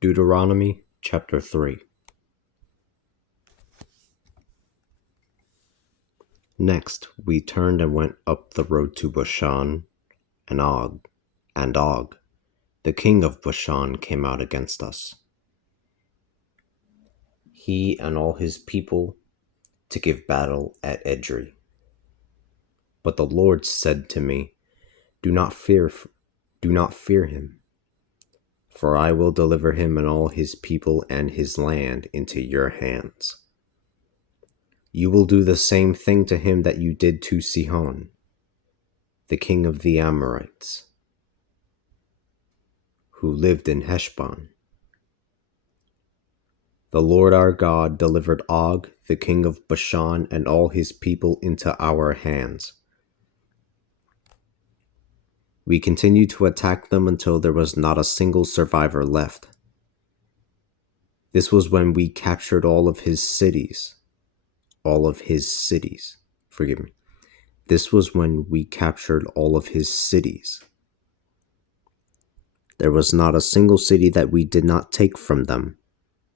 Deuteronomy chapter 3. Next, we turned and went up the road to Bashan, and Og, the king of Bashan, came out against us, he and all his people, to give battle at Edrei. But the Lord said to me, Do not fear him, for I will deliver him and all his people and his land into your hands. You will do the same thing to him that you did to Sihon, the king of the Amorites, who lived in Heshbon. The Lord our God delivered Og, the king of Bashan, and all his people into our hands. We continued to attack them until there was not a single survivor left. This was when we captured all of his cities. This was when we captured all of his cities. There was not a single city that we did not take from them,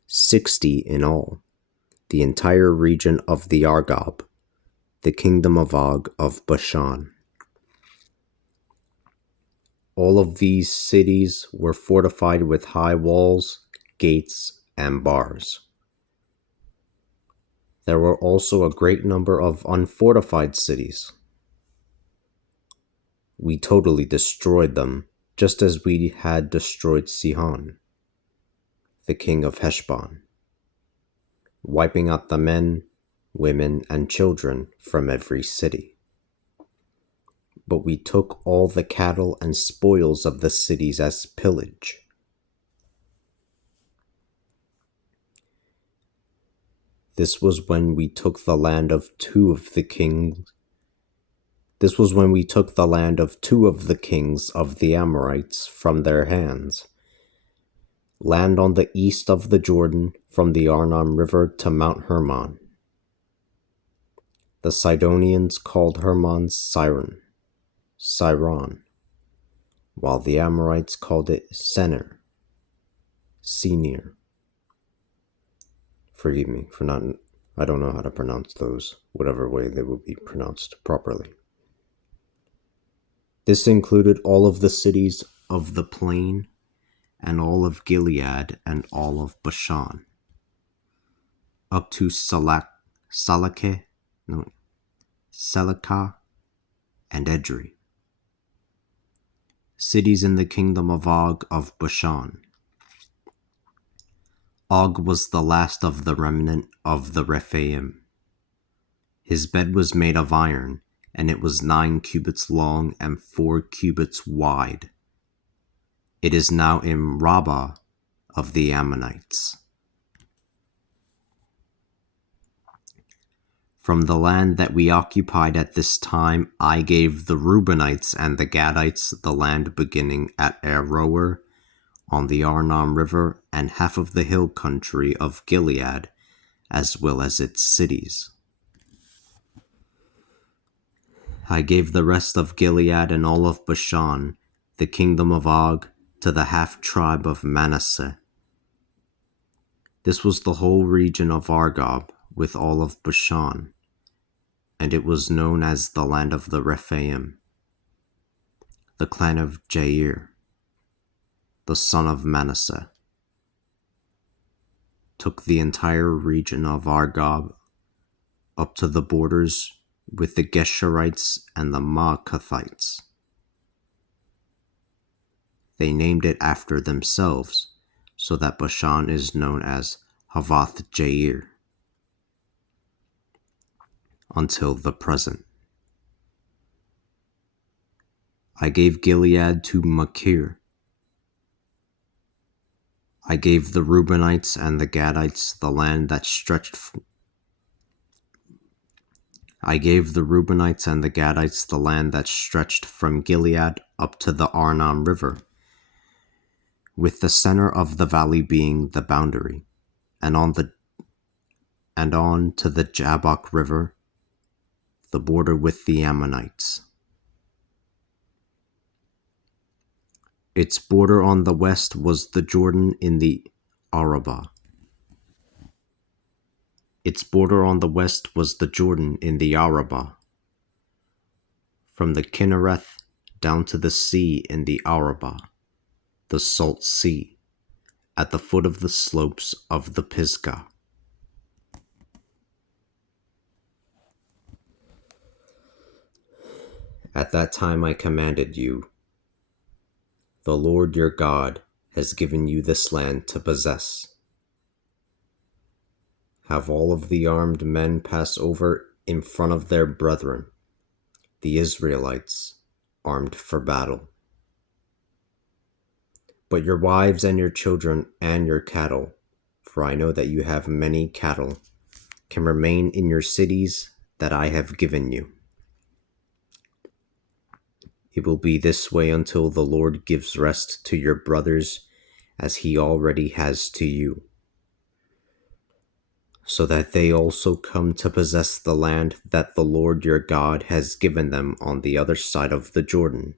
60 in all, the entire region of the Argob, the kingdom of Og of Bashan. All of these cities were fortified with high walls, gates, and bars. There were also a great number of unfortified cities. We totally destroyed them, just as we had destroyed Sihon, the king of Heshbon, wiping out the men, women, and children from every city. But we took all the cattle and spoils of the cities as pillage. This was when we took the land of two of the kings of the Amorites from their hands, land on the east of the Jordan from the Arnon River to Mount Hermon. The Sidonians called Hermon Siron, while the Amorites called it Senir. Forgive me for I don't know how to pronounce those, whatever way they will be pronounced properly. This included all of the cities of the plain, and all of Gilead, and all of Bashan, up to Selakah, and Edrei, cities in the kingdom of Og of Bashan. Og was the last of the remnant of the Rephaim. His bed was made of iron, and it was 9 cubits long and 4 cubits wide. It is now in Rabbah of the Ammonites. From the land that we occupied at this time, I gave the Reubenites and the Gadites the land beginning at Aroer on the Arnon River and half of the hill country of Gilead, as well as its cities. I gave the rest of Gilead and all of Bashan, the kingdom of Og, to the half-tribe of Manasseh. This was the whole region of Argob, with all of Bashan, and it was known as the land of the Rephaim. The clan of Jair, the son of Manasseh, took the entire region of Argob up to the borders with the Geshurites and the Maacathites. They named it after themselves, so that Bashan is known as Havoth Jair until the present. I gave Gilead to Machir. I gave the Reubenites and the Gadites the land that stretched from Gilead up to the Arnon River, with the center of the valley being the boundary, and on to the Jabbok River, the border with the Ammonites. Its border on the west was the Jordan in the Arabah. Its border on the west was the Jordan in the Arabah, from the Kinnereth down to the sea in the Arabah, the Salt Sea, at the foot of the slopes of the Pisgah. At that time I commanded you, the Lord your God has given you this land to possess. Have all of the armed men pass over in front of their brethren, the Israelites, armed for battle. But your wives and your children and your cattle, for I know that you have many cattle, can remain in your cities that I have given you. It will be this way until the Lord gives rest to your brothers as he already has to you, so that they also come to possess the land that the Lord your God has given them on the other side of the Jordan.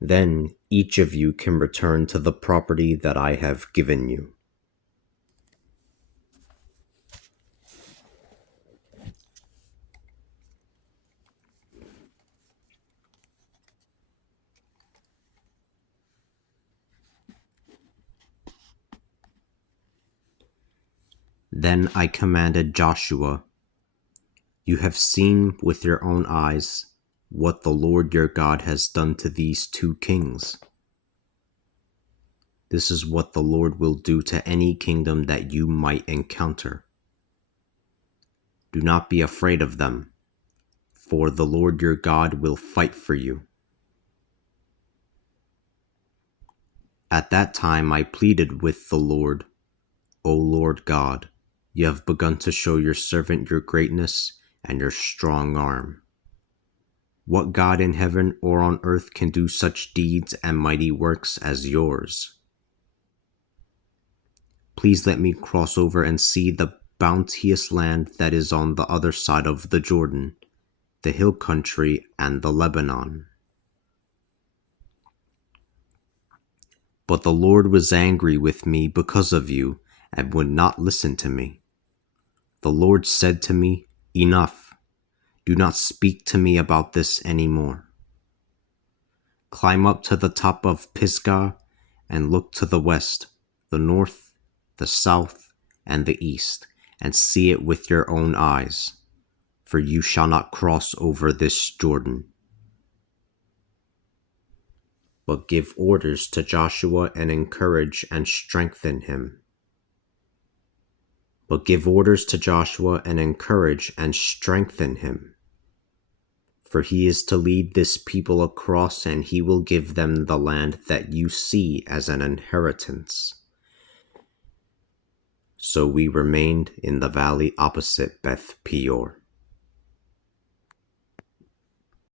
Then each of you can return to the property that I have given you. Then I commanded Joshua, you have seen with your own eyes what the Lord your God has done to these two kings. This is what the Lord will do to any kingdom that you might encounter. Do not be afraid of them, for the Lord your God will fight for you. At that time I pleaded with the Lord, O Lord God, you have begun to show your servant your greatness and your strong arm. What God in heaven or on earth can do such deeds and mighty works as yours? Please let me cross over and see the bounteous land that is on the other side of the Jordan, the hill country and the Lebanon. But the Lord was angry with me because of you and would not listen to me. The Lord said to me, enough. Do not speak to me about this anymore. Climb up to the top of Pisgah and look to the west, the north, the south, and the east, and see it with your own eyes, for you shall not cross over this Jordan. But give orders to Joshua and encourage and strengthen him. But give orders to Joshua and encourage and strengthen him. For he is to lead this people across, and he will give them the land that you see as an inheritance. So we remained in the valley opposite Beth Peor.